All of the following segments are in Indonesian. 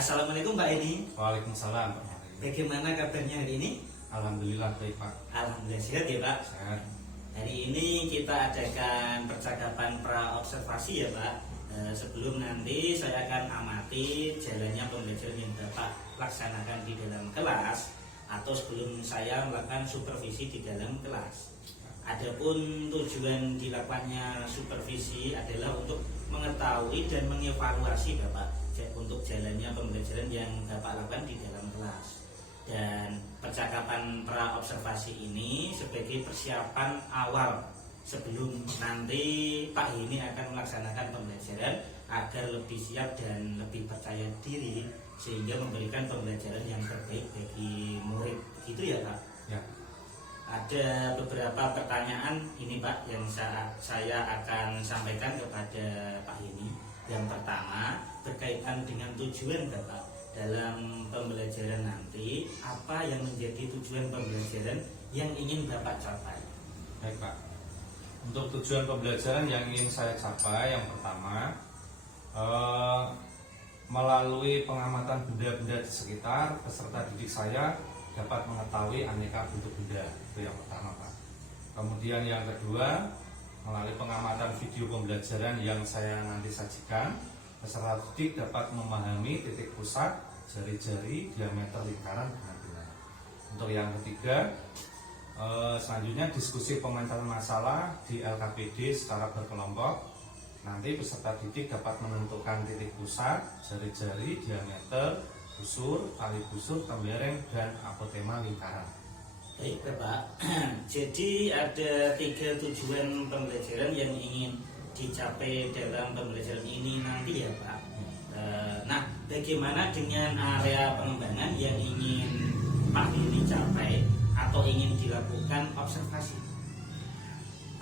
Assalamualaikum Pak Eni. Waalaikumsalam Pak. Bagaimana kabarnya hari ini? Alhamdulillah baik Pak. Alhamdulillah sehat ya Pak. Sehat. Hari ini kita adakan percakapan pra-observasi ya Pak. Sebelum nanti saya akan amati jalannya pembelajaran yang Bapak laksanakan di dalam kelas, atau sebelum saya melakukan supervisi di dalam kelas. Adapun tujuan dilakukannya supervisi adalah untuk mengetahui dan mengevaluasi Bapak untuk jalannya pembelajaran yang Bapak lakukan di dalam kelas. Dan percakapan pra-observasi ini sebagai persiapan awal sebelum nanti Pak ini akan melaksanakan pembelajaran agar lebih siap dan lebih percaya diri sehingga memberikan pembelajaran yang terbaik bagi murid. Begitu ya Pak? Ya. Ada beberapa pertanyaan ini Pak yang saya akan sampaikan kepada Pak ini. Yang pertama berkaitan dengan tujuan Bapak dalam pembelajaran nanti. Apa yang menjadi tujuan pembelajaran yang ingin Bapak capai? Baik Pak. Untuk tujuan pembelajaran yang ingin saya capai, yang pertama melalui pengamatan benda-benda di sekitar, peserta didik saya dapat mengetahui aneka bentuk benda. Itu yang pertama Pak. Kemudian yang kedua, melalui pengamatan video pembelajaran yang saya nanti sajikan, peserta didik dapat memahami titik pusat, jari-jari, diameter lingkaran dengan benar. Untuk yang ketiga, selanjutnya diskusi pementasan masalah di LKPD secara berkelompok. Nanti peserta didik dapat menentukan titik pusat, jari-jari, diameter, busur, tali busur, tembereng, dan apotema lingkaran. Baik Bapak, jadi ada 3 tujuan pembelajaran yang ingin dicapai dalam pembelajaran ini nanti ya Pak. Nah, bagaimana dengan area pengembangan yang ingin Pak ini capai atau ingin dilakukan observasi?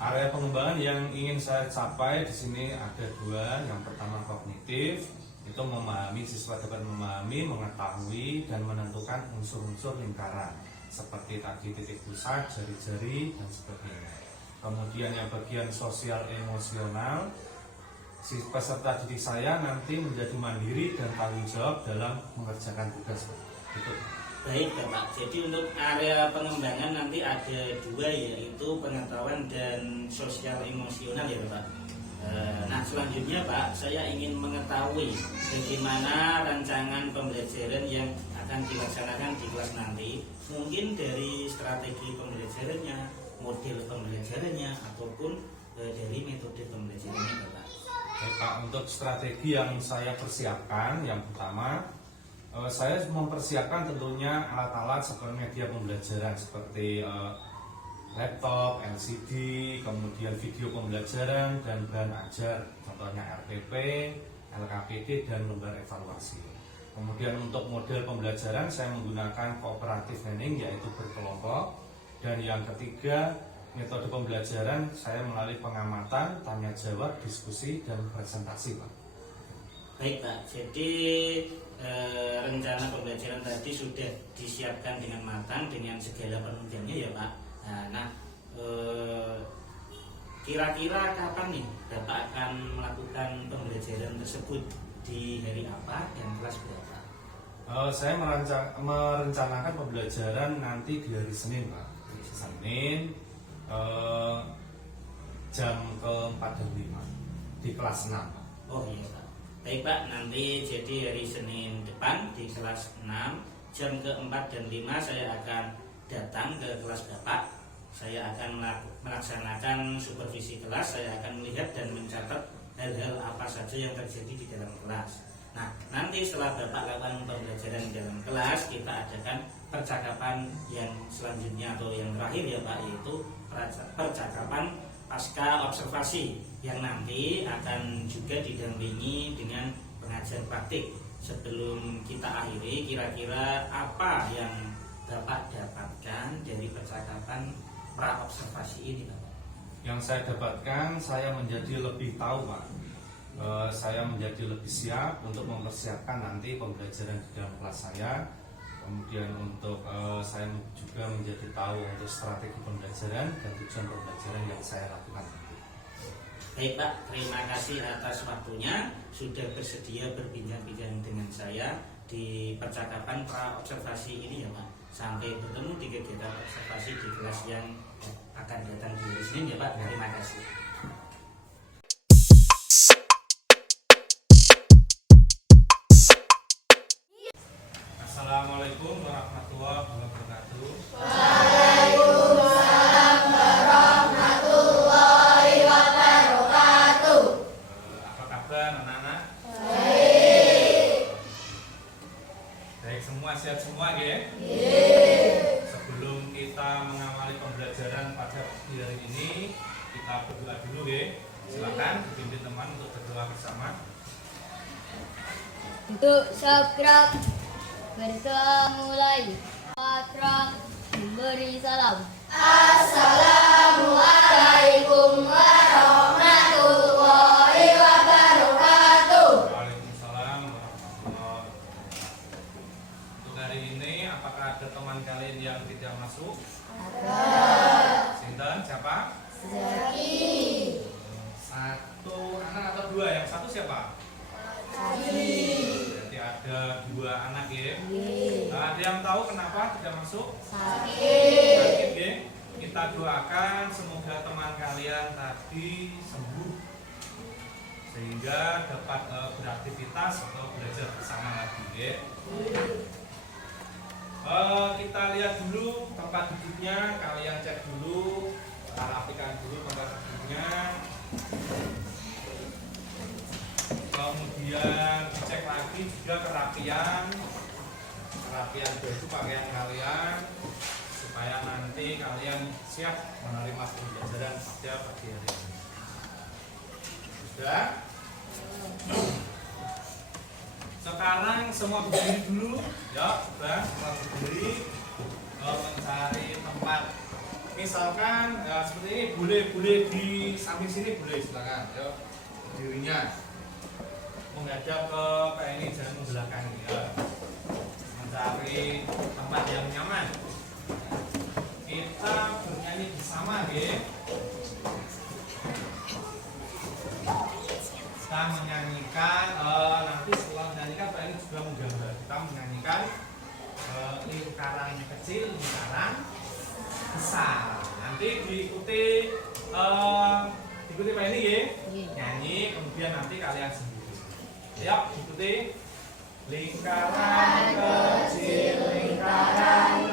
Area pengembangan yang ingin saya capai di sini ada 2. Yang pertama kognitif, itu memahami, siswa dapat memahami, mengetahui, dan menentukan unsur-unsur lingkaran seperti tadi titik pusat, jari-jari, dan sebagainya. Kemudian yang bagian sosial emosional, si peserta didik saya nanti menjadi mandiri dan tanggung jawab dalam mengerjakan tugas. Itu. Baik Bapak, jadi untuk area pengembangan nanti ada 2, yaitu pengetahuan dan sosial emosional ya Bapak. Nah selanjutnya Pak, saya ingin mengetahui bagaimana rancangan pembelajaran yang akan dilaksanakan di kelas nanti. Mungkin dari strategi pembelajarannya, model pembelajarannya, ataupun dari metode pembelajarannya Bapak. Baik Pak, untuk strategi yang saya persiapkan, yang pertama saya mempersiapkan tentunya alat-alat seperti media pembelajaran seperti laptop, LCD, kemudian video pembelajaran dan bahan ajar, contohnya RPP, LKPD, dan lembar evaluasi. Kemudian untuk model pembelajaran saya menggunakan cooperative learning, yaitu berkelompok. Dan yang ketiga, metode pembelajaran saya melalui pengamatan, tanya jawab, diskusi, dan presentasi Pak. Baik Pak, jadi rencana pembelajaran tadi sudah disiapkan dengan matang dengan segala penunjangnya ya Pak. Nah, kira-kira kapan nih Bapak akan melakukan pembelajaran tersebut, di hari apa dan kelas berapa? Saya merencanakan pembelajaran nanti di hari Senin Pak. Senin jam ke-4 dan 5 di kelas 6 Pak. Oh iya Pak. Baik Pak, nanti jadi hari Senin depan di kelas 6 jam ke-4 dan 5 saya akan datang ke kelas Bapak. Saya akan melaksanakan supervisi kelas. Saya akan melihat dan mencatat hal-hal apa saja yang terjadi di dalam kelas. Nah, nanti setelah Bapak lakukan pembelajaran di dalam kelas, kita adakan percakapan yang selanjutnya atau yang terakhir ya Pak, yaitu percakapan pasca observasi yang nanti akan juga didampingi dengan pengajar praktik. Sebelum kita akhiri, kira-kira apa yang Bapak dapatkan dari percakapan pra-observasi ini Bapak? Yang saya dapatkan, saya menjadi lebih tahu Pak. Saya menjadi lebih siap untuk mempersiapkan nanti pembelajaran di dalam kelas saya. Kemudian untuk saya juga menjadi tahu untuk strategi pembelajaran dan tujuan pembelajaran yang saya lakukan. Baik Pak, terima kasih atas waktunya sudah bersedia berbincang-bincang dengan saya. di percakapan pra observasi ini ya Pak. Sampai bertemu di kegiatan observasi di kelas yang akan datang di hari Senin ya Pak. Terima kasih. Assalamualaikum warahmatullahi wabarakatuh. Apa kabar anak-anak? Baik semua, sehat semua ya? Sebelum kita mengawali pembelajaran pada pagi hari ini, kita berdoa dulu ya. Silakan dipimpin teman untuk berdoa bersama. Untuk subscribe berdoa mulai Akram memberi salam. Assalamualaikum warahmatullahi wabarakatuh. Waalaikumsalam warahmatullahi. Untuk hari ini, apakah ada teman kalian yang tidak masuk? Ada. Sinten? Siapa? Zaki. Satu anak atau dua? Yang satu siapa? Berarti ada dua anak ya. Nah, ada yang tahu kenapa tidak masuk? Sakit ya. Kita doakan semoga teman kalian tadi sembuh sehingga dapat beraktivitas atau belajar bersama lagi ya. Kita lihat dulu tempat duduknya, kalian cek dulu, rapikan dulu tempat duduknya. Kemudian dicek lagi juga kerapian baju pakaian kalian supaya nanti kalian siap menerima pembelajaran pada pagi hari ini. Sudah? Sekarang semua berdiri dulu, ya, sudah semua berdiri, mencari tempat. Misalkan ya, seperti ini boleh di samping sini boleh, silakan, ya, berdirinya menghadap ke ini, jangan membelakangi ya. Mencari tempat yang nyaman. Kita bernyanyi bersama ya. Kita menyanyikan nanti setelah menyanyikan Pak ini juga menggambar. Kita menyanyikan lingkaran kecil, lingkaran besar. Nanti diikuti Pak ini ya. Nyanyi kemudian nanti kalian sendiri. Ya, ikuti. Lingkaran kecil, lingkaran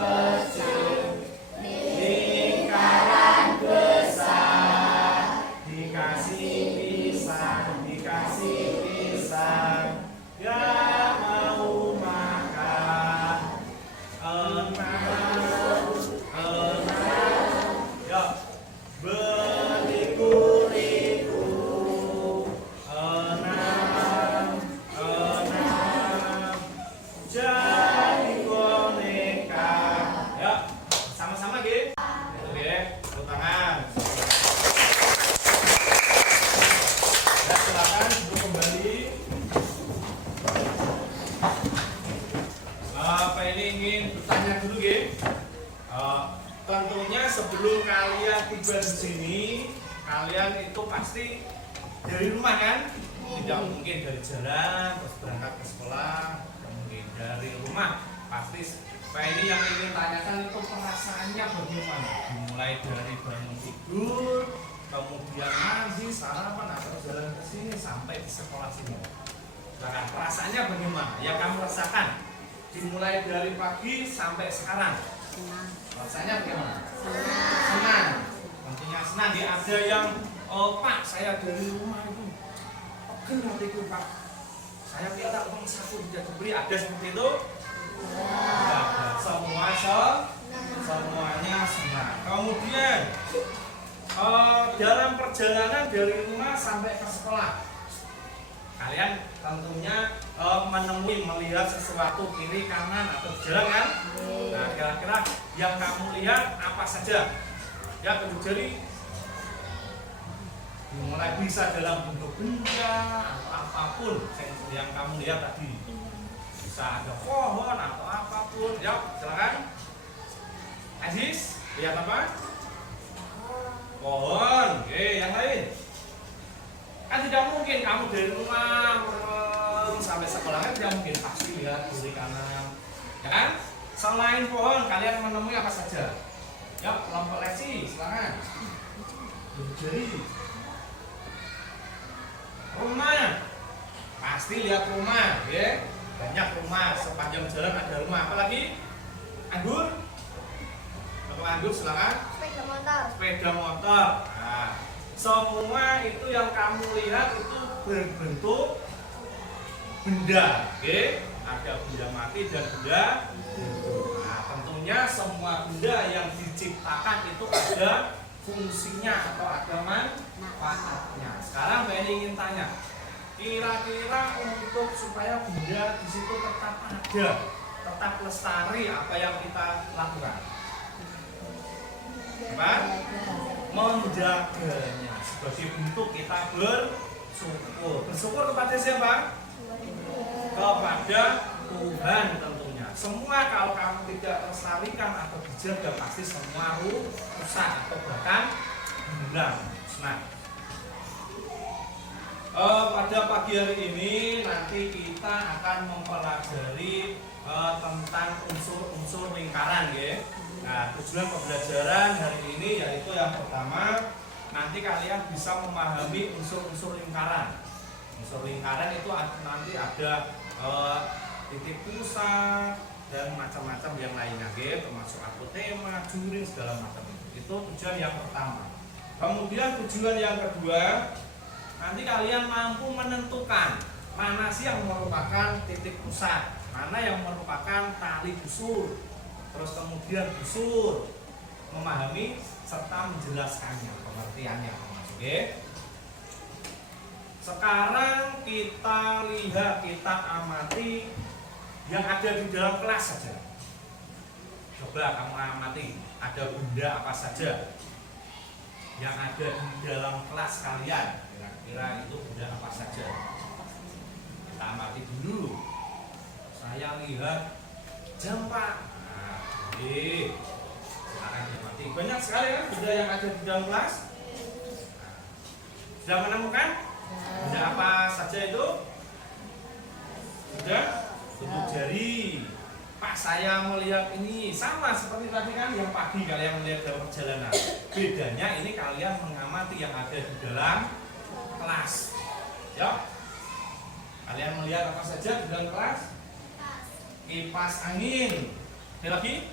besar, dikasih pisang, ya mau makan. Ya, beriku-riku. Jadi boneka. Ya, sama-sama gitu. Oke, tepuk tangan. Ya, silakan duduk kembali. Apa ini ingin bertanya dulu, tentunya sebelum kalian tiba di sini, kalian itu pasti dari rumah kan? Tidak mungkin dari jalan terus berangkat ke sekolah. Dari rumah pasti Pak ini yang ingin tanyakan itu perasaannya bagaimana, dimulai dari bangun tidur kemudian mandi sarapan atau jalan ke sini sampai di sekolah sini. Silakan, perasaannya bagaimana yang kamu rasakan dimulai dari pagi sampai sekarang? Rasanya bagaimana? Senang. Tentunya senang ya. Ada yang Pak saya dari rumah itu pegel hatiku Pak, saya minta uang saku tidak diberi, ada seperti itu? Ada. Semuanya senang. Kemudian dalam perjalanan dari rumah sampai ke sekolah, kalian tentunya melihat sesuatu kiri kanan atau jalan kan? Nah, kira-kira yang kamu lihat apa saja? Ya, kecuali mulai bisa dalam bentuk benda atau apapun yang kamu lihat tadi, bisa ada pohon atau apapun. Ya, silakan. Aziz, lihat apa? Pohon. Oke, yang lain. Kan tidak mungkin kamu dari rumah sampai sekolah kan tidak mungkin, pasti lihat kiri kanan, ya kan? Selain pohon, kalian menemui apa saja? Ya, kelompok lesi, silakan. Jari. Rumah, pasti lihat rumah, ya. Banyak rumah, sepanjang jalan ada rumah. Apalagi anggur, anggur silakan. Sepeda motor. Sepeda motor. Nah, semua itu yang kamu lihat itu berbentuk benda, oke? Ada benda mati dan benda hidup. Nah, tentunya semua benda yang diciptakan itu ada fungsinya atau ada manfaatnya. Sekarang saya ingin tanya, kira-kira untuk supaya benda di situ tetap ada, tetap lestari, apa yang kita lakukan? Apa? Menjaganya sebagai bentuk kita bersyukur. Bersyukur kepada siapa? Kepada Tuhan tentunya. Semua kalau kamu tidak lestarikan atau dijaga pasti semua rusak atau bahkan hilang. Nah, pada pagi hari ini nanti kita akan mempelajari tentang unsur-unsur lingkaran, ya. Nah, tujuan pembelajaran hari ini yaitu yang pertama, nanti kalian bisa memahami unsur-unsur lingkaran. Unsur lingkaran itu nanti ada titik pusat dan macam-macam yang lainnya, termasuk apotema, juring, segala macam itu. Itu tujuan yang pertama. Kemudian tujuan yang kedua, nanti kalian mampu menentukan mana sih yang merupakan titik pusat, mana yang merupakan tali busur, terus kemudian busur, memahami serta menjelaskannya, pengertiannya, oke? Sekarang kita lihat, kita amati yang ada di dalam kelas saja. Coba kamu amati, ada benda apa saja yang ada di dalam kelas kalian. Kira-kira itu benda apa saja? Kita amati dulu. Saya lihat jam, Pak. Nah, silakan diamati. Banyak sekali kan benda yang ada di dalam kelas. Sudah menemukan? Benda apa saja itu? Sudah? Bentuk jari. Pak, saya melihat ini sama seperti tadi kan yang pagi kalian melihat dalam perjalanan. Bedanya ini kalian mengamati yang ada di dalam kelas. Ya. Kalian melihat apa saja di dalam kelas? Kipas angin. Ada lagi?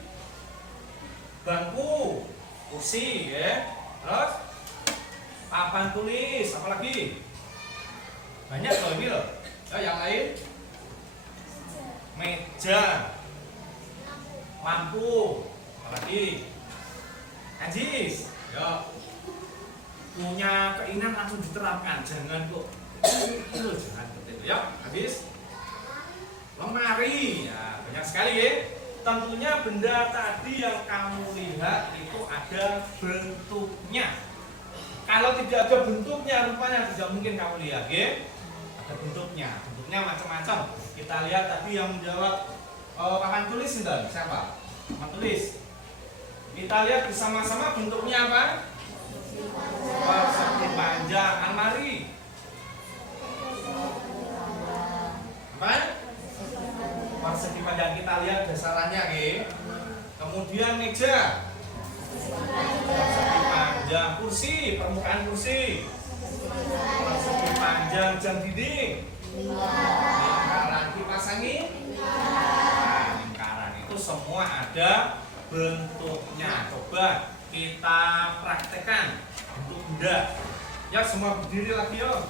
Bangku, kursi, ya. Terus papan tulis, apa lagi? Banyak loh ini loh. Ya, yang lain? Meja, lampu, apalagi ajis, ya. Punya keinginan langsung diterapkan, jangan kok itu, jangan seperti itu, ya. Habis lemari, ya banyak sekali, ya. Tentunya benda tadi yang kamu lihat itu ada bentuknya. Kalau tidak ada bentuknya, rupanya tidak mungkin kamu lihat, ya. Ada bentuknya macam-macam. Kita lihat tadi yang menjawab papan tulis itu siapa? Papan tulis. Kita lihat bersama-sama bentuknya apa? Persegi panjang. Almari. Apa? Persegi panjang, kita lihat dasarannya, kemudian meja. Persegi panjang. Kursi, permukaan kursi. Persegi panjang. Jam dinding. Lingkaran. Kipas angin. Nah, lingkaran itu semua ada bentuknya. Coba kita praktekkan bentuk benda. Ya, semua berdiri lagi, yuk.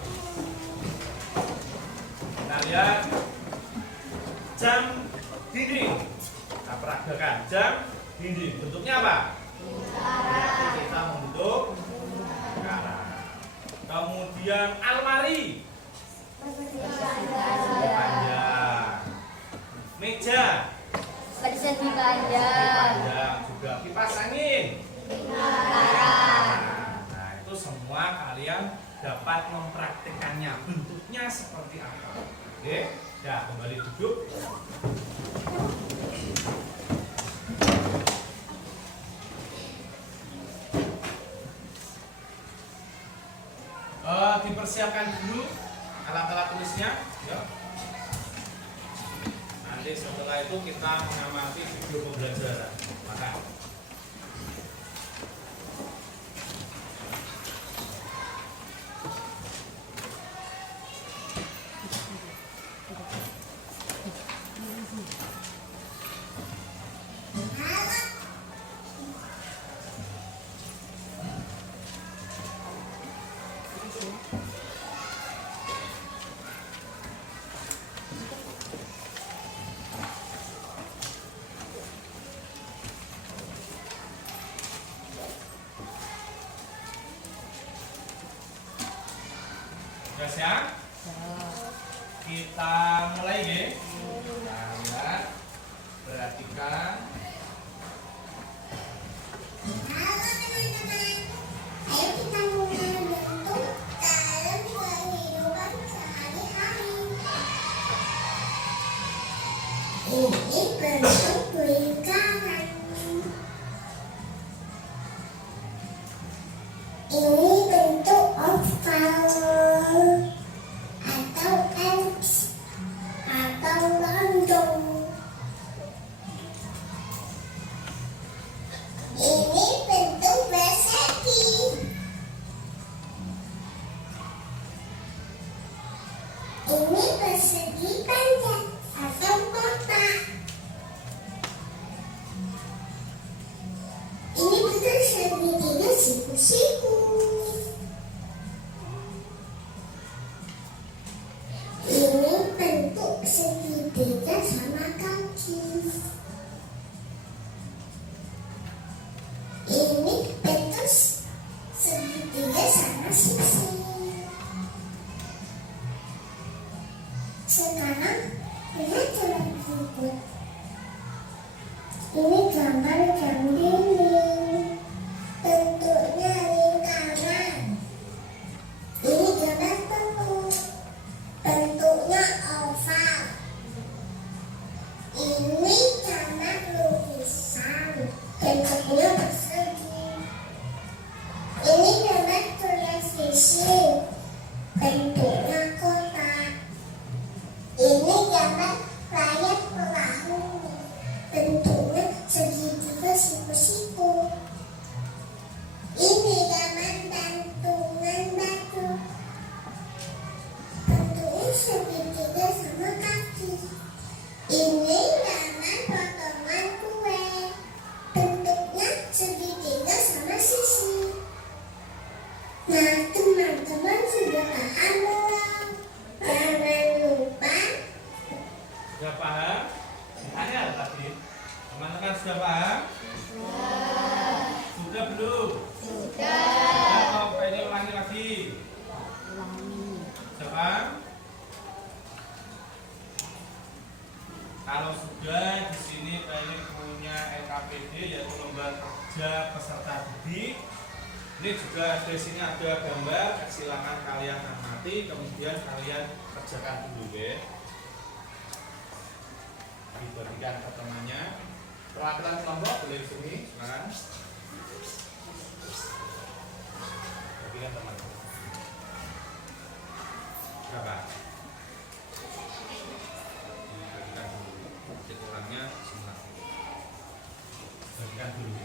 Kita lihat jam dinding. Kita praktekkan jam dinding. Bentuknya apa? Berarti kita membentuk lingkaran. Kemudian almari. Panjang. Meja. Persegi panjang. Juga kipas angin. Lingkaran. Nah, itu semua kalian dapat mempraktikannya. Bentuknya seperti apa? Oke, ya kembali duduk. Dipersiapkan dulu alat-alat tulisnya, ya. Nah, Nanti setelah itu kita mengamati video pembelajaran. Maka Guys ya, kita mulai ya. Nah, lihat, perhatikan. Halo teman-teman, ayo kita mulai bentuk dalam kehidupan sehari-hari. Ini bentuk lingkaran. Ini bentuk oval atau X atau lonjong. Ini bentuk persegi. Ini persegi panjang atau kotak. Ini bentuk segitiga siku-siku. Ini bentuk segitiga sama kaki. Ini bentuk segitiga sama sisi. Sekarang lihat dalam buku. Ini gambar jam dinding. Bentuknya lingkaran. Ini gambar telur. Bentuknya oval. Ini gambar lukisan. Bentuknya persegi. Ini gambar televisi. Bentuknya kotak. Ini gambar layar perahu. Bentuknya segitiga siku-siku. Ini gambar gantungan batu. Bentuknya segitiga sama kaki. Ini gambar potongan kue. Bentuknya segitiga sama sisi. Nah, teman-teman sudah paham belum? Jangan lupa Sudah paham? Tanya tadi. Teman-teman sudah paham? Sudah belum? Sudah. Coba ini ulangi lagi. Sudah paham? Kalau sudah, di sini ini punya LKPD yaitu lembar kerja peserta didik. Ini juga di sini ada gambar, silakan kalian amati, kemudian kalian kerjakan dulu ya. Dibagikan ke temannya. Perwakilan kelompok boleh di sini, silakan. Bagikan teman. Berapa? Dibagikan dulu. Cek orangnya sebentar. Bagikan dulu.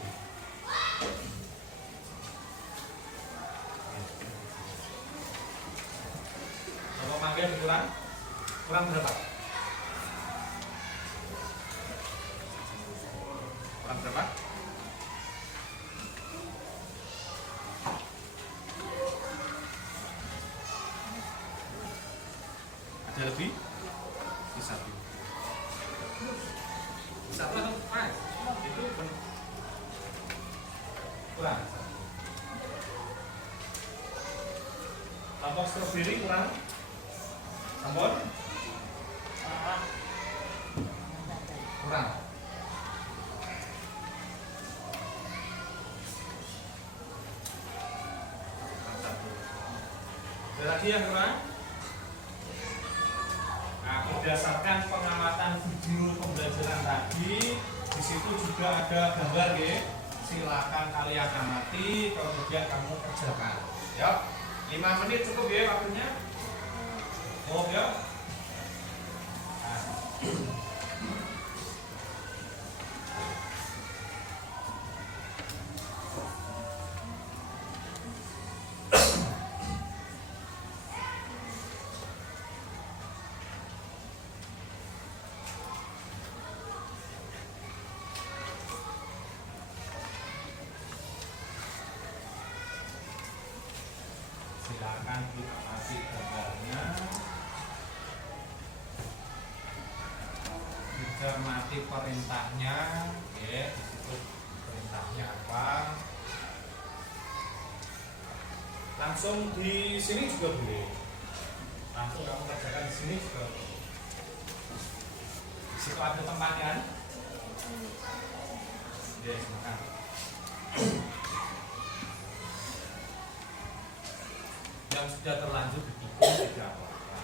Kalau panggil kurang? Kurang berapa? Kurang berapa? Ada lebih? Satu. Satu atau pas? Itu kurang. Tambah stroberi kurang? Tambah? Kurang. Ada lagi yang kurang? Nah, berdasarkan pengamatan video pembelajaran tadi, di situ juga ada gambar ya. Silakan kalian amati, kemudian kamu kerjakan. Yuk, 5 menit cukup ya waktunya. Oh ya. Nah. silakan diamati gambarnya, dicermati perintahnya, oke, disitu perintahnya apa. Langsung di sini juga boleh, langsung kamu kerjakan di sini juga boleh. Di situ ada tempatnya, oke, silakan. Yang sudah terlanjur didukung tidak apa-apa.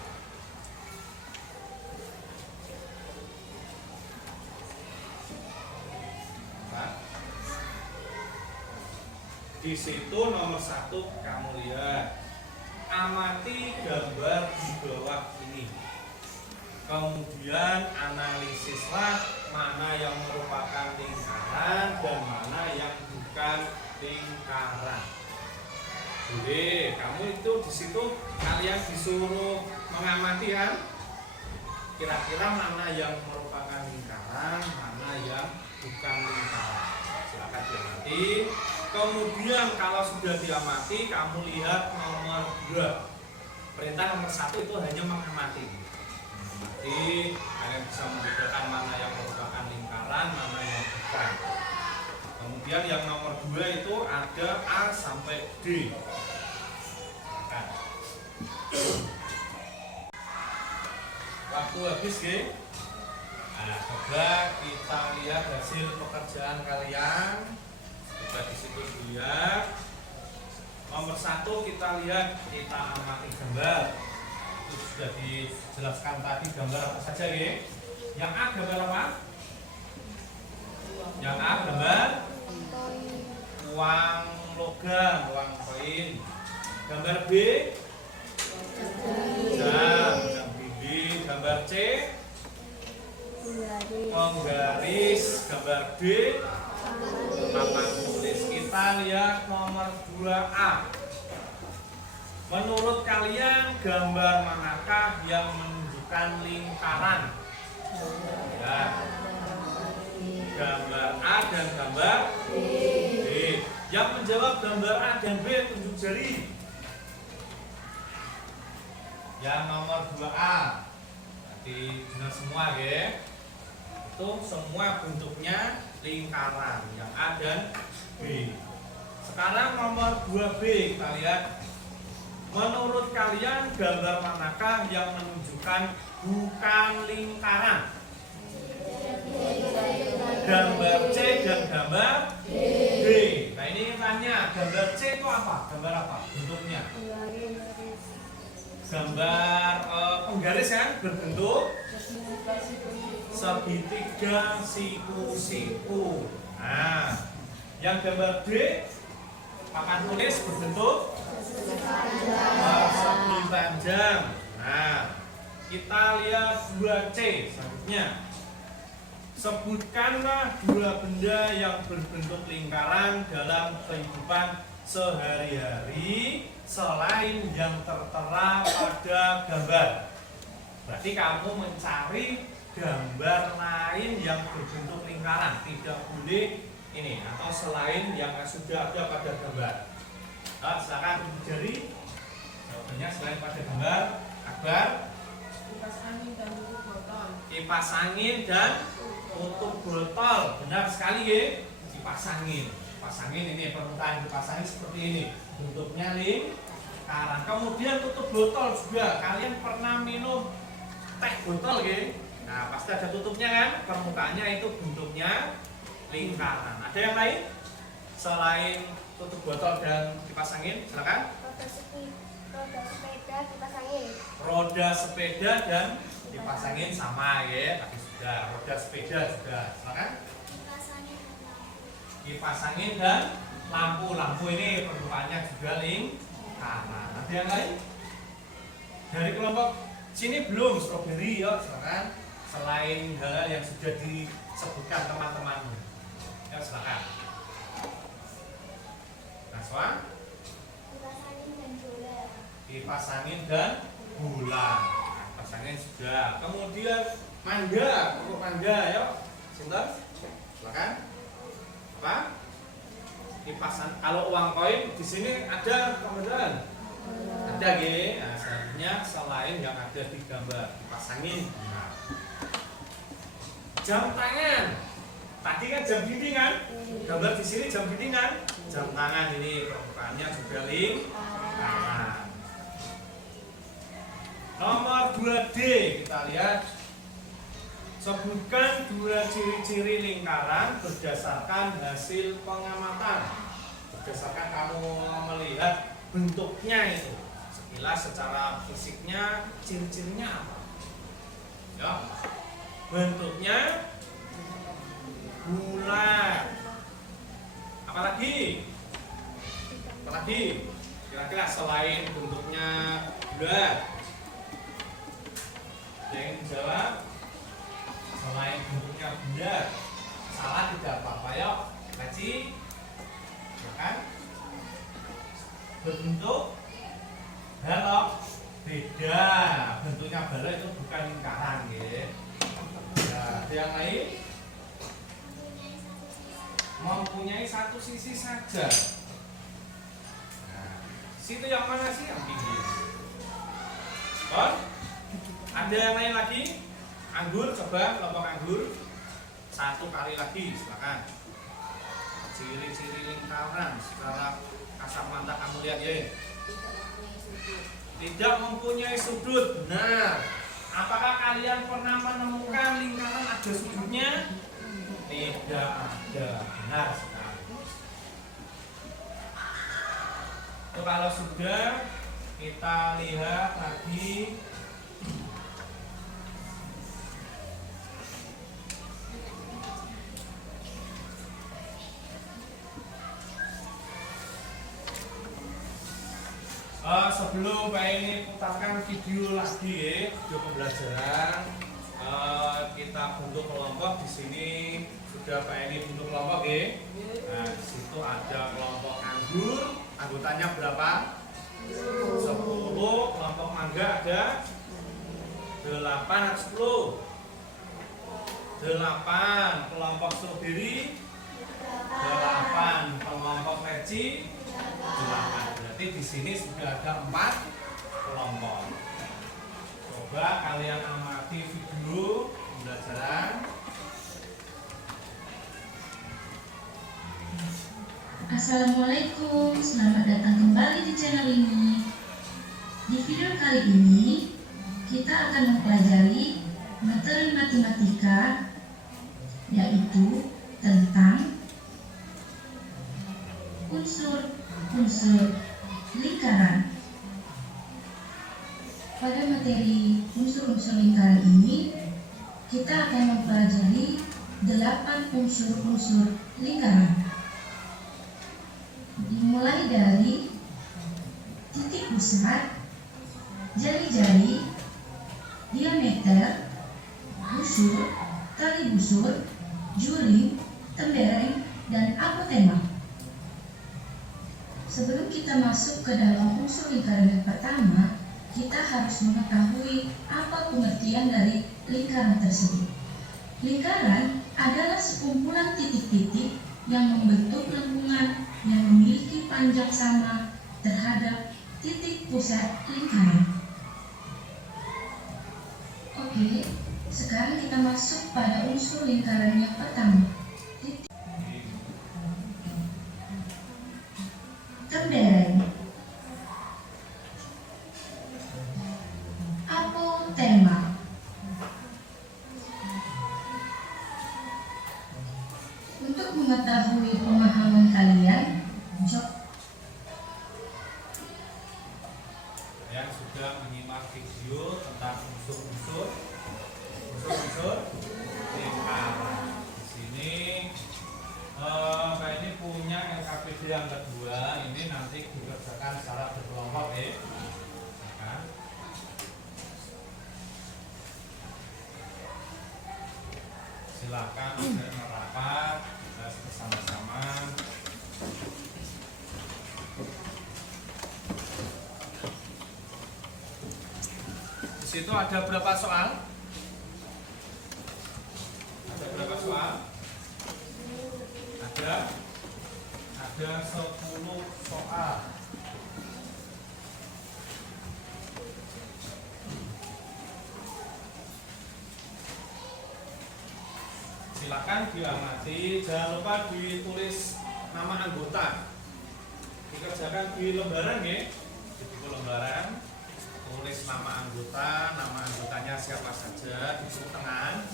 Nah, di situ nomor 1 kamu lihat, amati gambar di bawah ini. Kemudian analisislah mana yang merupakan lingkaran dan mana yang bukan lingkaran. Boleh, kamu itu di situ kalian disuruh mengamati kan? Kira-kira mana yang merupakan lingkaran, mana yang bukan lingkaran. Silakan diamati. Kemudian kalau sudah diamati, kamu lihat nomor 2. Perintah nomor 1 itu hanya mengamati. Mengamati, kalian bisa membedakan mana yang merupakan lingkaran, mana yang bukan. Kemudian yang nomor 2 itu ada A sampai D. Nah. Waktu habis ya. Nah, coba kita lihat hasil pekerjaan kalian. Coba di situ dilihat. Nomor 1 kita lihat, kita amati gambar. Itu sudah dijelaskan tadi gambar apa saja ya. Yang A gambar apa? Yang A gambar uang logam, uang koin. Gambar B jam, jam bimbing. Gambar C penggaris. Gambar D papan tulis. Kita lihat nomor 2A. Menurut kalian gambar manakah yang menunjukkan lingkaran? Ya. Gambar A dan gambar B. Yang menjawab gambar A dan B tunjuk jari. Yang nomor 2A. Berarti benar semua ya. Itu semua bentuknya lingkaran, yang A dan B. Sekarang nomor 2B, kita lihat. Menurut kalian gambar manakah yang menunjukkan bukan lingkaran? Gambar C dan gambar D. Nah ini tanya, gambar C itu apa? Gambar apa? Bentuknya? Gambar penggaris kan? Berbentuk segitiga siku-siku. Nah, yang gambar D papan tulis berbentuk persegi panjang. Nah, kita lihat 2C selanjutnya. Sebutkanlah 2 benda yang berbentuk lingkaran dalam kehidupan sehari-hari selain yang tertera pada gambar. Berarti kamu mencari gambar lain yang berbentuk lingkaran, tidak boleh ini atau selain yang sudah ada pada gambar. Nah, silakan tunjuk jari. Jawabannya selain pada gambar. Akbar. Kipas angin dan tutup botol. Kipas angin dan tutup botol. Benar sekali ya. Kipas angin. Kipas angin ini permukaan kipas angin seperti ini. Bentuknya lingkaran. Kemudian tutup botol juga. Kalian pernah minum teh botol ya? Nah, pasti ada tutupnya kan? Permukaannya itu bentuknya lingkaran. Ada yang lain? Selain tutup botol dan kipas angin, silakan. Roda sepeda, kipas angin. Roda sepeda dan kipas angin sama ya, tadi sudah. Roda sepeda juga, silakan. Kipas angin dan lampu. Lampu ini permukaannya juga lingkaran. Ada yang lain? Dari kelompok sini belum, stroberi ya, silakan. Selain hal yang sudah disebutkan teman-teman, ya silakan. Naswa? Kipas angin dan bola. Kipas angin dan bola. Kipas angin sudah. Kemudian mangga, pokok mangga, ya. Sinten? Silakan. Apa? Kipas angin. Kalau uang koin di sini ada kemudian Ada nggih. Nah, selanjutnya selain yang ada di gambar kipas angin. Nah, jam tangan. Tadi kan jam dinding kan? Gambar di sini jam dinding kan? Jam tangan ini permukaannya juga lingkaran. Nomor 2D kita lihat. Sebutkan dua ciri-ciri lingkaran berdasarkan hasil pengamatan. Berdasarkan kamu melihat bentuknya itu. Sekilas secara fisiknya ciri-cirinya apa? Ya. Bentuknya bulat. Apalagi? Kira-kira selain bentuknya bulat. Yang jawab selain bentuknya bulat. Salah tidak apa-apa ya. Kaji. Ya kan? Berbentuk balok beda. Bentuknya balok itu bukan lingkaran ya. Ada yang lain? Mempunyai satu sisi saja. Nah, situ yang mana sih yang tinggi? Kon? Ada yang lain lagi? Anggur, coba kelompok anggur. Satu kali lagi, silakan. Ciri-ciri lingkaran secara kasat mata kamu lihat ya. Tidak mempunyai sudut. Benar. Apakah kalian pernah menemukan lingkaran ada sudutnya? Tidak ada. Benar sekali. Itu kalau sudah kita lihat lagi. Sebelum Pak ini putarkan video lagi ya, video pembelajaran, kita bentuk kelompok. Di sini sudah Pak ini bentuk kelompok ya. Nah, di situ ada kelompok anggur, anggotanya berapa? 10. Kelompok mangga ada 8 atau 10? 8. Kelompok stroberi 8. Kelompok leci 8. Berarti di sini sudah ada 4 kelompok. Coba kalian amati video pembelajaran. Assalamualaikum, selamat datang kembali di channel ini. Di video kali ini kita akan mempelajari materi matematika, yaitu tentang unsur-unsur lingkaran. Pada materi unsur-unsur lingkaran ini, kita akan mempelajari 8 unsur-unsur lingkaran. Dimulai dari titik pusat, jari-jari, diameter, busur, tali busur, juring, tembereng, dan apotema. Sebelum kita masuk ke dalam unsur lingkaran yang pertama, kita harus mengetahui apa pengertian dari lingkaran tersebut. Lingkaran adalah sekumpulan titik-titik yang membentuk lengkungan yang memiliki panjang sama terhadap titik pusat lingkaran. Oke, sekarang kita masuk pada unsur lingkaran yang pertama. Tembereng. Apotema. Untuk mengetahui pemahaman kalian, Yang sudah menyimak video tentang unsur-unsur lingkaran. Di sini Pak ini punya LKPD yang kedua. Ini nanti dikerjakan secara berkelompok ya. Nah, silakan merapat bersama-sama. Di situ ada berapa soal? Ada berapa soal? Ada 10 soal. silakan diamati. Jangan lupa ditulis nama anggota. Dikerjakan di lembaran ya. Di buku lembaran tulis nama anggotanya siapa saja di buku tengah.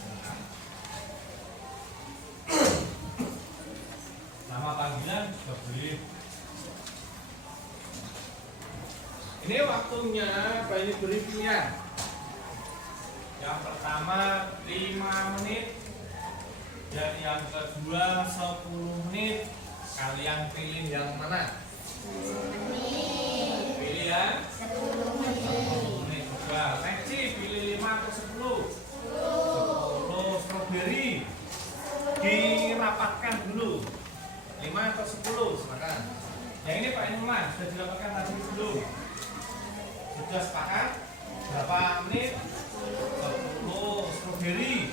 Nama panggilan juga boleh. Ini waktunya apa ini briefingnya? Yang pertama 5 menit dan yang kedua 10 menit. Kalian pilih yang mana? Pilih ya? 10 menit juga. Leci pilih 5 atau 10? 10. Strawberry dirapatkan dulu 5 atau 10, silakan. Yang ini Pak Inuman sudah dirapatkan tadi belum? Sudah sepakat? Berapa menit? 10. Strawberry 10.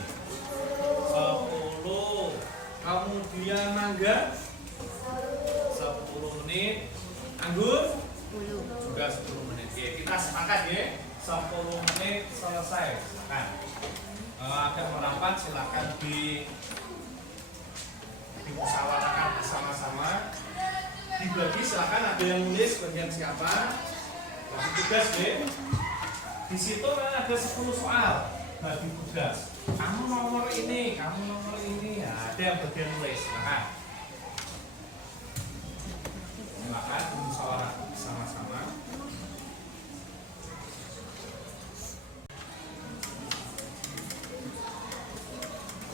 Kemudian mangga 10 menit. Anggur juga 10 menit. Oke, kita sepakat ya. 10 menit selesai. Silakan. Ada merapat silakan dimusyawarahkan bersama-sama. Dibagi silakan, ada yang nulis bagian siapa. Bagi tugas deh. Di situ ada 10 soal bagi tugas. Kamu nomor ini, kamu nomor ini. Nah, ada yang bagian nulis. Silakan. Silakan dimusyawarahkan bersama-sama.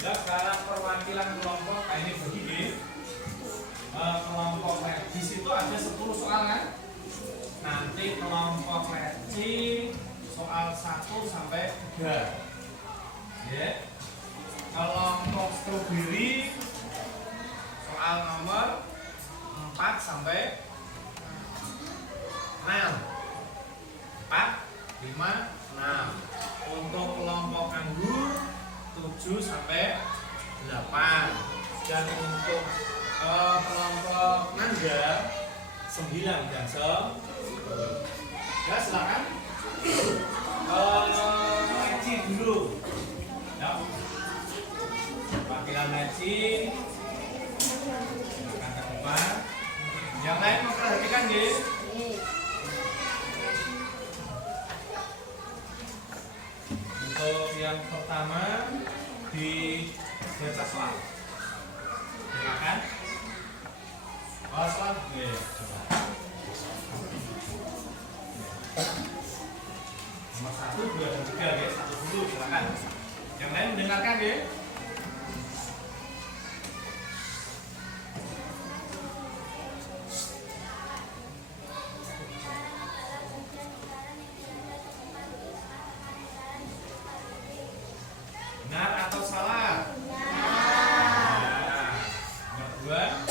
Ya, sekarang perwakilan kelompok ini bagi kelompok di situ ada 10 soal kan? Nanti kelompok leci soal 1 sampai 3. Ya. Kelompok strawberry soal nomor 4 sampai 6. 4, 5, 6. Untuk kelompok anggur 7 sampai 8. Dan untuk kelompok mangga 9 dan 10. Ya, silakan. Leci dulu. Ya. Panggilan leci. Silakan ke depan. Yang lain memperhatikan ya. Untuk yang pertama di baca soal. Silakan. Soal oke. Nomor 1, 2, dan 3 ya. 1 dulu silakan. Yang lain mendengarkan ya. Benar atau salah? Benar. Nomor 2.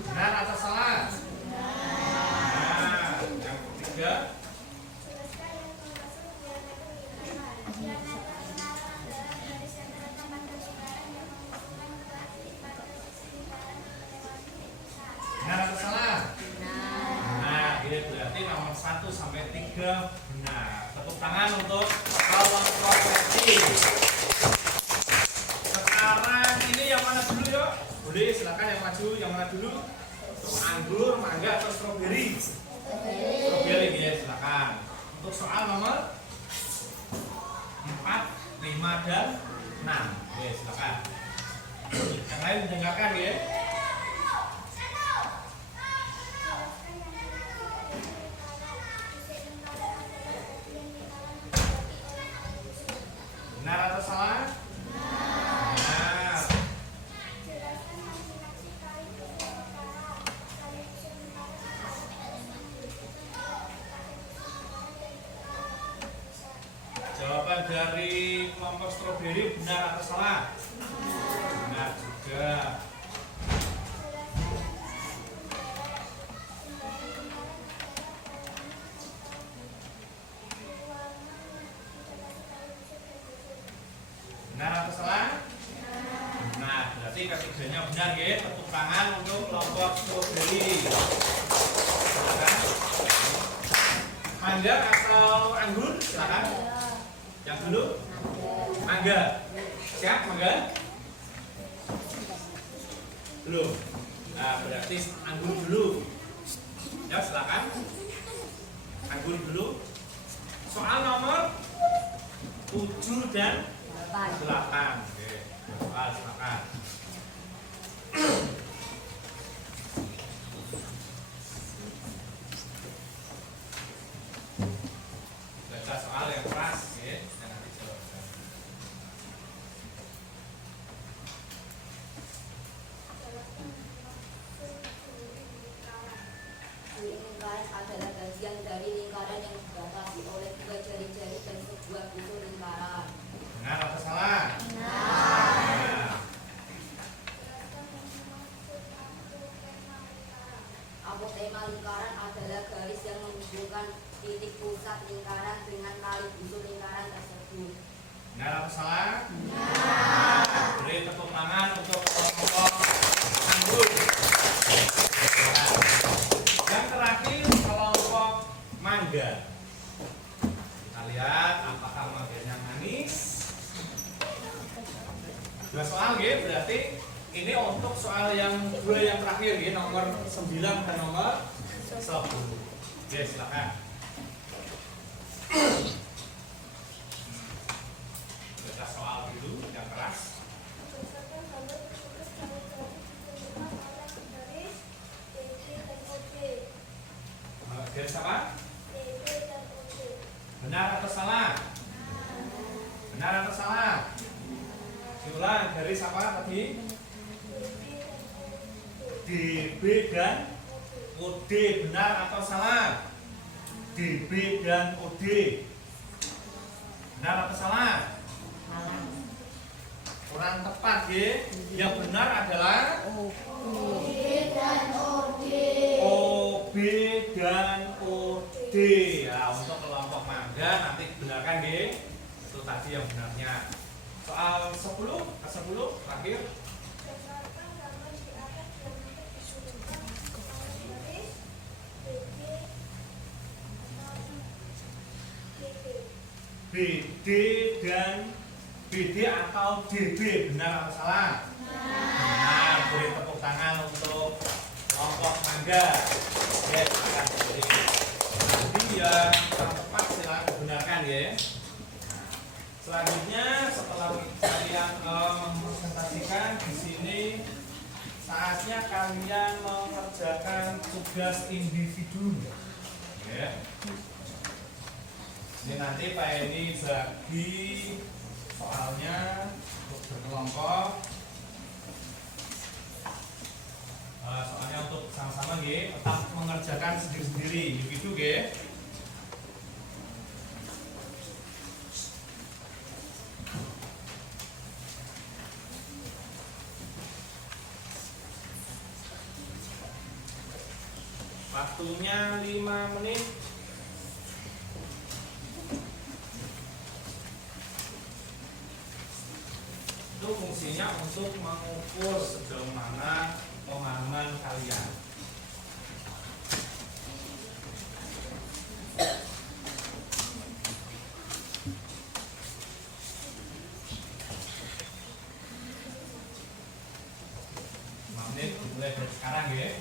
Benar atau salah? Benar. Yang ketiga. Benar atau salah? Benar. Ini berarti nomor 1 sampai 3 benar. Tepuk tangan untuk kelompok leci. Sekarang ini yang mana dulu yuk? Boleh silakan yang maju, yang mana dulu? Untuk anggur, mangga atau strawberry? Strawberry ya, silakan. Untuk soal nomor 4, 5 dan 6. Oke, silakan. Yang lain mendengarkan ya. Benar atau salah? Benar. Jawaban dari kelompok strawberry benar atau salah? Benar juga. Benar atau salah? Benar. Berarti ketiganya benar ya. Tepuk tangan untuk kelompok strawberry. Silakan. mangga atau anggur? Silakan. Yang dulu? Mangga. Siap mangga? Belum. Nah, berarti anggur dulu. Ya, silakan. Anggur dulu. Soal nomor 7 dan 8. Oke. Soal silakan. Baca soal yang keras, ya. Jangan dijawab. Lingkaran adalah bagian dari lingkaran yang dibatasi oleh dua jari-jari dan sebuah busur lingkaran. Benar atau salah? Benar. Apotema lingkaran adalah garis yang menghubungkan titik pusat lingkaran dengan tali busur lingkaran tersebut. Benar atau salah? Benar. Beri tepuk tangan untuk kelompok anggur. Yang terakhir kelompok mangga. Kita lihat apakah mangganya manis. 2 soal ya, berarti ini untuk soal yang 2 yang terakhir ya, nomor 9 dan nomor 10. Oke, silakan. Baca soal dulu yang keras. Berdasarkan gambar tersebut jari-jari ditentukan oleh garis DB dan OD. Garis apa? DB dan OD. Benar atau salah? Benar atau salah? Diulang, garis apa tadi? DB dan OD. Benar atau salah? DB dan OD. Benar atau salah? Kurang tepat ya. Yang benar adalah OB dan OD. Ya, untuk kelompok mangga nanti benarkan ya. Itu tadi yang benarnya. Soal 10 terakhir. Berdasarkan gambar di atas yang ditentukan oleh garis DB DB. BD dan BD atau DB, benar atau salah? Benar. Beri tepuk tangan untuk kelompok mangga. Oke, silakan beri. Nanti yang tepat silakan benarkan ya. Selanjutnya setelah kalian mempresentasikan di sini, saatnya kalian mengerjakan tugas individu. Ya. Ini nanti Pak Eni bagi soalnya untuk berkelompok. Soalnya untuk sama-sama ya, tetap mengerjakan sendiri-sendiri individu ya. Waktunya 5 menit. Itu fungsinya untuk mengukur sejauh mana pemahaman kalian. Menit dimulai dari sekarang ya.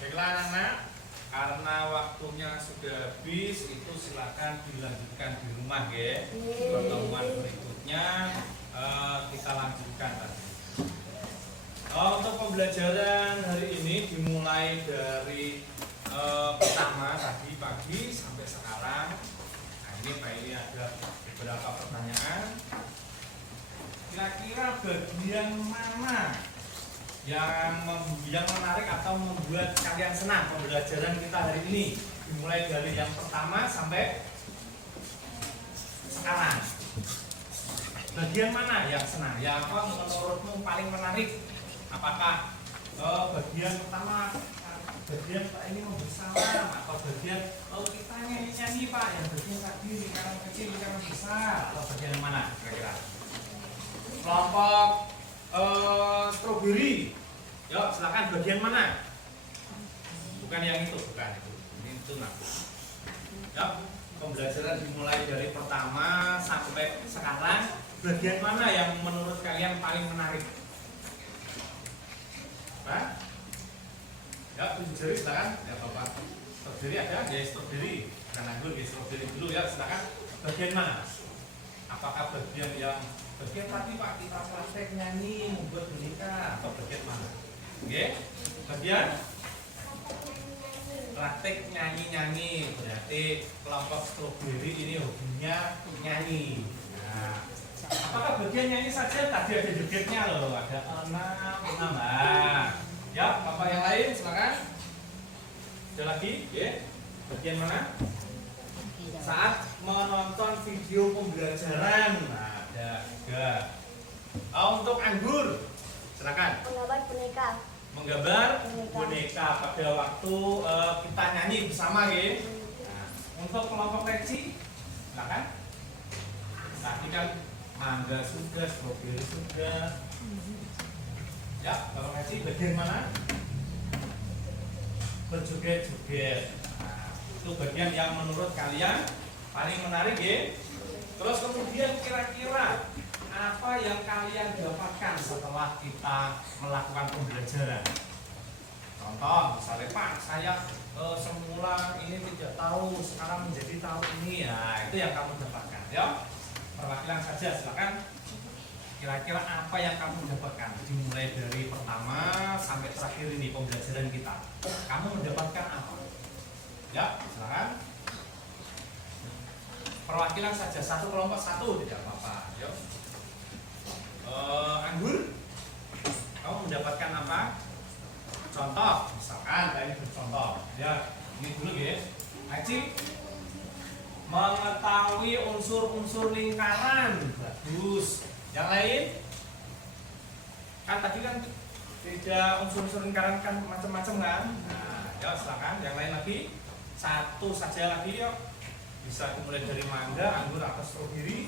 Baiklah anak-anak, karena waktunya sudah habis, itu silakan dilanjutkan di rumah ya. Pertemuan berikutnya kita lanjutkan tadi. Untuk pembelajaran hari ini dimulai dari pertama tadi pagi sampai sekarang. Nah, ini Pak Ili ada beberapa pertanyaan. Kira-kira bagian mana yang menarik atau membuat kalian senang pembelajaran kita hari ini? Dimulai dari yang pertama sampai sekarang. Bagian mana yang senang? Yang menurutmu paling menarik? Apakah bagian pertama, bagian Pak ini memberi salam, atau bagian kita nyanyi Pak, yang bagian tadi lingkaran kecil, lingkaran besar, atau bagian mana kira-kira? Kelompok stroberi, yuk silakan bagian mana? Bukan yang itu, bukan itu. Ini itu nah. Yuk, pembelajaran dimulai dari pertama sampai sekarang. Bagian mana yang menurut kalian paling menarik? Pak? Ya, tunjuk jari silakan. Ya Bapak. Stroberi ada? Ya stroberi. Bukan anggur, ya stroberi dulu ya silakan. Bagian mana? Apakah bagian yang bagian tadi Pak kita praktek nyanyi membuat boneka atau bagian mana? Oke, bagian praktek nyanyi-nyanyi, berarti kelompok stroberi ini hobinya nyanyi. Nah, apakah bagian nyanyi saja? Tadi ada jogetnya loh, ada 6 ya, Bapak yang lain silakan. Ada lagi, ya? Bagian mana? Saat menonton video pembelajaran. Nah, ada 3. Untuk anggur, silakan. Menggambar boneka. Menggambar boneka pada waktu kita nyanyi bersama, ya. Nah, untuk kelompok reci, silakan. Tadi kan mangga sudah, stroberi sudah. Ya, kalau reci bagian mana? Berjoget-joget. Nah, itu bagian yang menurut kalian paling menarik, ya. Terus kemudian kira-kira apa yang kalian dapatkan setelah kita melakukan pembelajaran? Contoh, misalnya Pak, saya semula ini tidak tahu, sekarang menjadi tahu ini ya. Itu yang kamu dapatkan, ya. Perwakilan saja, silakan. Kira-kira apa yang kamu dapatkan? Dimulai dari pertama sampai terakhir ini pembelajaran kita. Kamu mendapatkan apa? Ya, silakan. Perwakilan saja, satu kelompok satu, tidak apa-apa. Yuk. Anggur, kamu mendapatkan apa? Contoh, misalkan tadi bercontoh. Ya, ini dulu ya. Aci, mengetahui unsur-unsur lingkaran. Bagus. Yang lain? Kan tadi kan tidak unsur-unsur lingkaran kan macam-macam kan? Nah, ya silakan. Yang lain lagi? Satu saja lagi yuk. Bisa dimulai dari mangga, anggur, atau stroberi.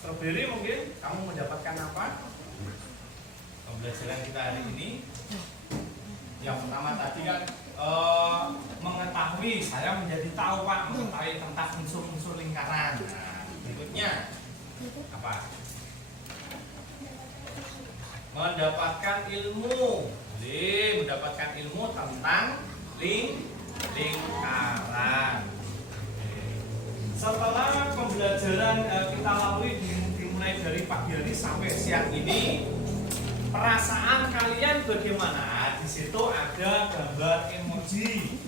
Stroberi mungkin kamu mendapatkan apa? Pembelajaran kita hari ini. Yang pertama tadi kan mengetahui, saya menjadi tahu Pak, mengetahui tentang unsur-unsur lingkaran. Nah, berikutnya apa? Mendapatkan ilmu. Jadi mendapatkan ilmu tentang lingkaran. Setelah pembelajaran kita lalui dimulai dari pagi hari sampai siang ini, perasaan kalian bagaimana? Di situ ada gambar emoji,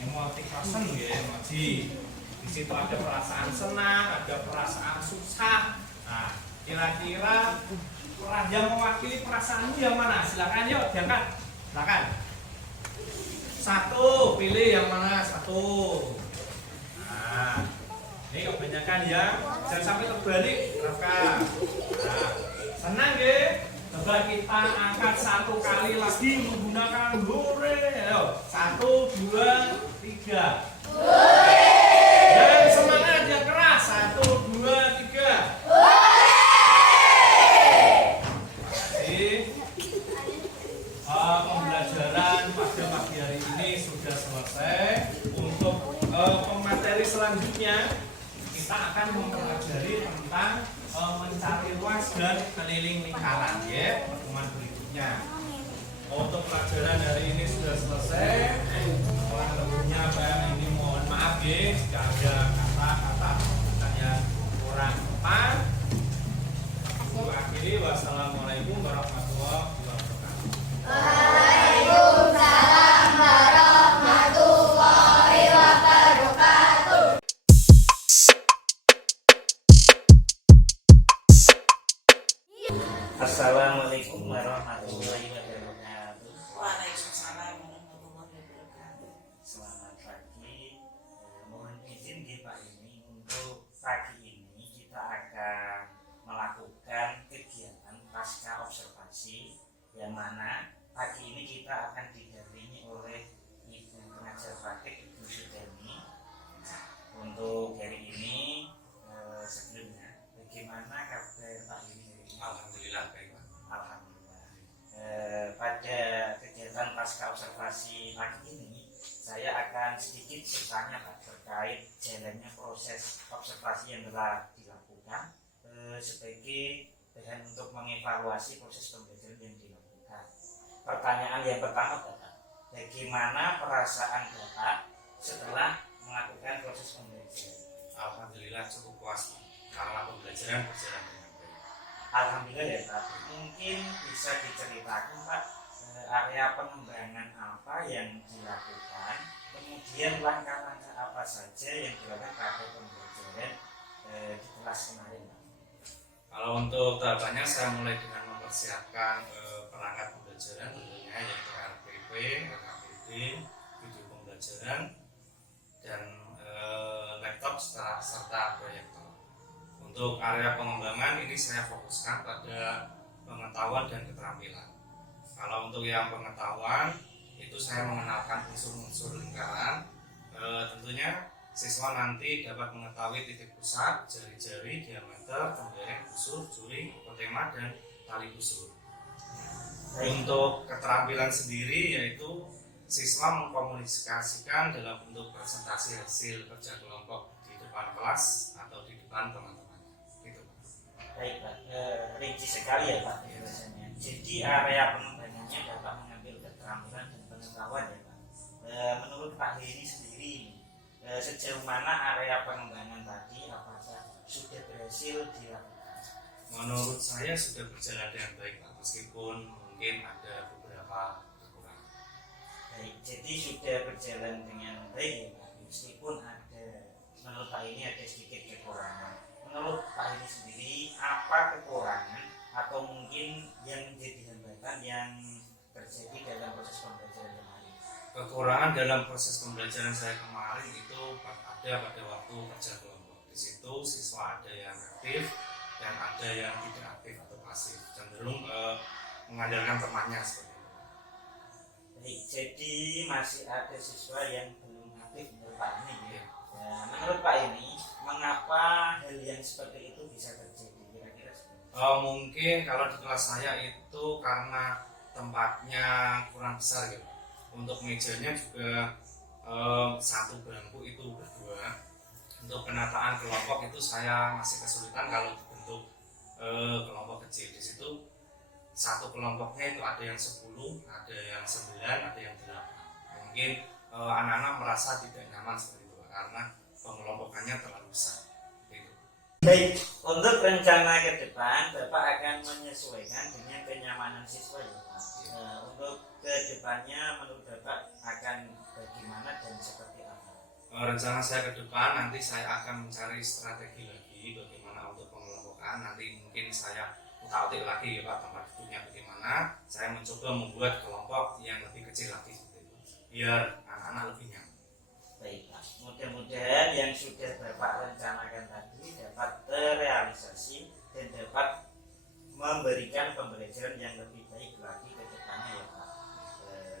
emoticon ya, emoji. Di situ ada perasaan senang, ada perasaan susah. Nah, kira-kira yang mewakili perasaanmu yang mana? Silakan yuk, diangkat. Silakan. Satu, pilih yang mana? Satu. Nah, ini kebanyakan ya. Jangan sampai terbalik, Rafka. Nah, senang ya? Coba kita angkat satu kali lagi menggunakan hore. Ayo, 1, 2, 3. Jangan semangat yang keras. 1, 2, 3. Pembelajaran pada pagi hari ini sudah selesai. Untuk pemateri selanjutnya kita akan mempelajari tentang mencari ruas dan keliling lingkaran ya, pertemuan berikutnya. Untuk pelajaran selesai. Kurang lebihnya kayak ini mohon maaf ya jika ada kata-kata yang kurang tepat. Aku akhiri, wassalamualaikum warahmatullahi wabarakatuh. Assalamualaikum warahmatullahi wabarakatuh. Waalaikumsalam warahmatullahi wabarakatuh. Selamat pagi. Mohon izin di Pak ini untuk pagi ini kita akan melakukan kegiatan pasca observasi yang mana pagi ini kita akan didampingi oleh Ibu pengajar praktik Ibu Sudarmi. Untuk hari ini sebelumnya bagaimana kabar Pak ini? Alhamdulillah baik Pak. Alhamdulillah. Pada kegiatan pasca observasi pagi ini, saya akan sedikit bertanya Pak terkait jalannya proses observasi yang telah dilakukan sebagai bahan untuk mengevaluasi proses pembelajaran yang dilakukan. Pertanyaan yang pertama Bapak, bagaimana perasaan Bapak setelah melakukan proses pembelajaran? Alhamdulillah cukup puas karena pembelajaran berjalan dengan baik. Alhamdulillah ya Pak. Mungkin bisa diceritakan Pak area pengembangan apa yang dilakukan, kemudian langkah-langkah apa saja yang dilakukan pada pembelajaran di kelas kemarin Pak. Kalau untuk tahapannya saya mulai dengan mempersiapkan perangkat pembelajaran tentunya yaitu RPP, RKPD, video pembelajaran dan laptop serta proyektor. Untuk area pengembangan ini saya fokuskan pada pengetahuan dan keterampilan. Kalau untuk yang pengetahuan itu saya mengenalkan unsur-unsur lingkaran. Tentunya siswa nanti dapat mengetahui titik pusat, jari-jari, diameter, tembereng, busur, juri, apotema, dan tali busur. Untuk keterampilan sendiri yaitu siswa mengkomunikasikan dalam bentuk presentasi hasil kerja kelompok di depan kelas atau di depan teman-teman. Baik Pak, rinci sekali ya Pak biasanya. Jadi area pengembangannya dapat mengambil keterampilan dan pengetahuan ya Pak. Menurut Pak Heri sendiri, sejauh mana area pengembangan tadi apakah sudah berhasil dilakukan? Menurut saya sudah berjalan dengan baik Pak, meskipun mungkin ada beberapa kekurangan. Baik, jadi sudah berjalan dengan baik ya Pak, meskipun ada, menurut Pak ini ada sedikit kekurangan. Menurut Pak ini sendiri, apa kekurangan atau mungkin yang menjadi hambatan yang terjadi dalam proses pembelajaran kemarin? Kekurangan dalam proses pembelajaran saya kemarin itu ada pada waktu kerja kelompok. Di situ siswa ada yang aktif dan ada yang tidak aktif atau pasif, cenderung mengandalkan temannya seperti itu. Baik, jadi masih ada siswa yang belum aktif menurut Pak ini ya. Menurut Pak ini, mengapa hal yang seperti itu bisa terjadi kira-kira seperti itu? Mungkin kalau di kelas saya itu karena tempatnya kurang besar gitu. Untuk mejanya juga satu bangku itu berdua. Untuk penataan kelompok itu saya masih kesulitan kalau dibentuk kelompok kecil. Di situ satu kelompoknya itu ada yang 10, ada yang 9, ada yang 8. Mungkin anak-anak merasa tidak nyaman seperti itu karena pengelompokannya terlalu besar. Gitu. Baik, untuk rencana ke depan, Bapak akan menyesuaikan dengan kenyamanan siswa ya Pak. Untuk ke depannya menurut Bapak akan bagaimana dan seperti apa? Rencana saya ke depan nanti saya akan mencari strategi lagi bagaimana untuk pengelompokan. Nanti mungkin saya utak-atik lagi ya Pak, tempat duduknya bagaimana. Saya mencoba membuat kelompok yang lebih kecil lagi seperti itu, biar anak-anak lebih nyaman. Baik Pak, mudah-mudahan yang sudah Bapak rencanakan tadi dapat terrealisasi dan dapat memberikan pembelajaran yang lebih baik lagi ke depannya ya Pak.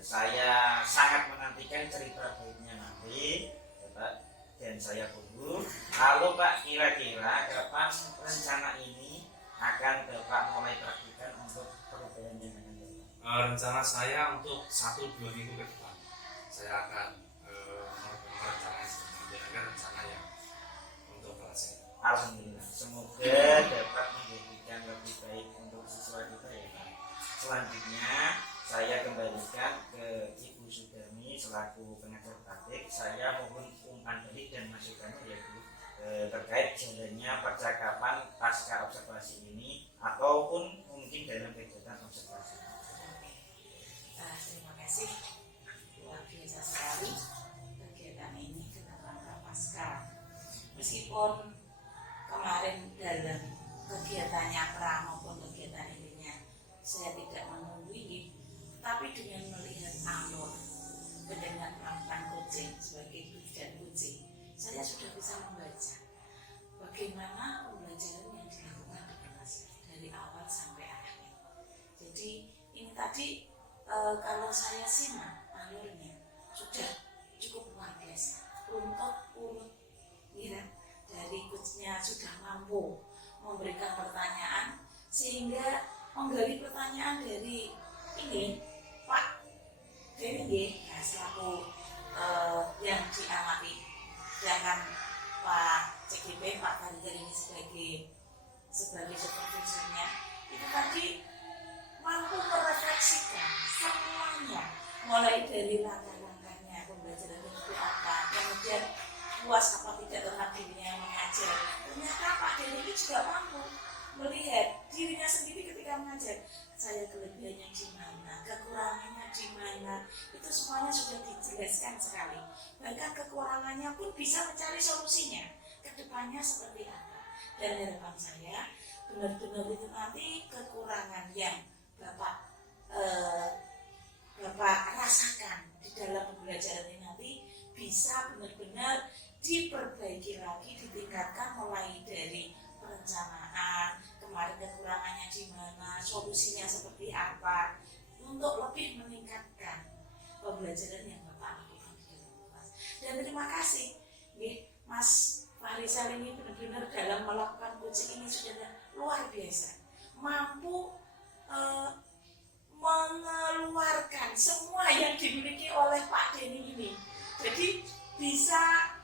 Saya sangat menantikan cerita baiknya nanti Bapak, dan saya tunggu. Lalu Pak, kira-kira kapan rencana ini akan Bapak mulai praktikan untuk perubahan yang akan datang? Rencana saya untuk 1-2 minggu ke depan saya akan menjalankan rencana yang untuk kelas ini. Alhamdulillah, semoga dapat menjadikan lebih baik untuk siswa kita ya Pak. Selanjutnya saya kembalikan ke Ibu Sudarmi selaku pengajar praktik, saya mohon umpan balik dan masukannya yaitu terkait jalannya percakapan pasca observasi ini ataupun mungkin dalam kegiatan observasi. Terima kasih, luar biasa sekali kegiatan ini dalam rangka pasca. Meskipun kemarin dalam kegiatannya pra maupun kegiatan ininya saya tidak menunggu ini, tapi dengan melihat alur mendengar peran kucing sebagai bidan kucing, saya sudah bisa membaca bagaimana pembelajaran yang dilakukan di kelas dari awal sampai akhir. Jadi ini tadi kalau saya simak alurnya sudah cukup luar biasa. Untuk urut ya, dari coachnya sudah mampu memberikan pertanyaan sehingga menggali pertanyaan dari ini Pak Dewi ya, selaku yang diamati, sedangkan Pak CGP Pak Farizal ini sebagai supervisornya itu tadi mampu merefleksikan semuanya mulai dari langkah-langkahnya pembelajaran itu apa, kemudian puas apa tidak terhadap dirinya yang mengajar. Ternyata Pak Dewi ini juga mampu melihat dirinya sendiri ketika mengajar. Saya kelebihannya di mana, kekurangannya di mana, itu semuanya sudah dijelaskan sekali. Bahkan kekurangannya pun bisa mencari solusinya ke depannya seperti apa. Dan harapan saya benar-benar itu nanti kekurangan yang Bapak rasakan di dalam pembelajaran ini nanti bisa benar-benar diperbaiki lagi, ditingkatkan mulai dari perencanaan, kemarin kekurangannya di mana, solusinya seperti apa, untuk lebih meningkatkan pembelajaran yang Bapak lakukan di dalam kelas. Dan terima kasih, Mas Farizal ini benar-benar dalam melakukan coaching ini sudah luar biasa, mampu mengeluarkan semua yang dimiliki oleh Pak Denny ini. Jadi bisa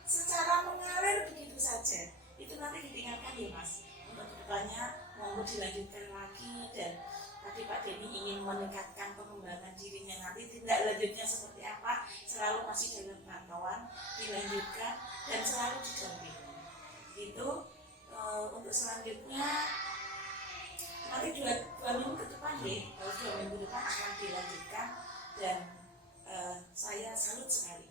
secara mengalir begitu saja. Itu nanti ditinggalkan ya Mas. Untuk kedepannya mau dilanjutkan lagi, dan tadi Pak Denny ingin meningkatkan pengembangan dirinya, nanti tindak lanjutnya seperti apa selalu masih dalam pantauan, dilanjutkan dan selalu didampingi. Itu untuk selanjutnya nanti dua minggu ke depan deh, 2 minggu depan akan dilanjutkan, dan saya salut sekali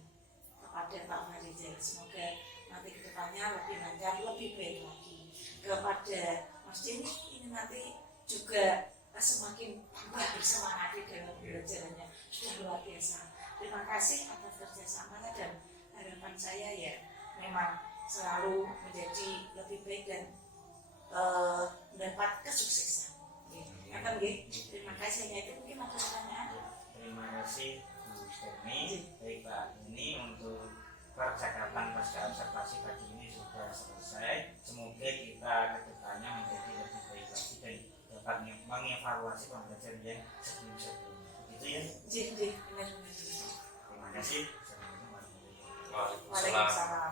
kepada Pak Farizal. Semoga nanti ke depannya lebih lancar, lebih baik lagi. Kepada Mas Denny ini nanti juga semakin bersemangat di dalam belajarannya, sudah luar biasa. Terima kasih atas kerjasamanya, dan harapan saya ya memang selalu menjadi lebih baik dan mendapat kesuksesan. Akan terima kasih. Hanya itu mungkin ada pertanyaan. Terima kasih Bu Sterni. Baik Pak, ini untuk percakapan pasca observasi pagi ini sudah selesai. Semoga kita kedepannya menjadi lebih baik lagi dan dapat mengevaluasi pembelajaran yang sebelum-sebelumnya. Begitu ya? Benar. Terima kasih. Assalamualaikum warahmatullahi wabarakatuh. Waalaikumsalam. Waalaikumsalam.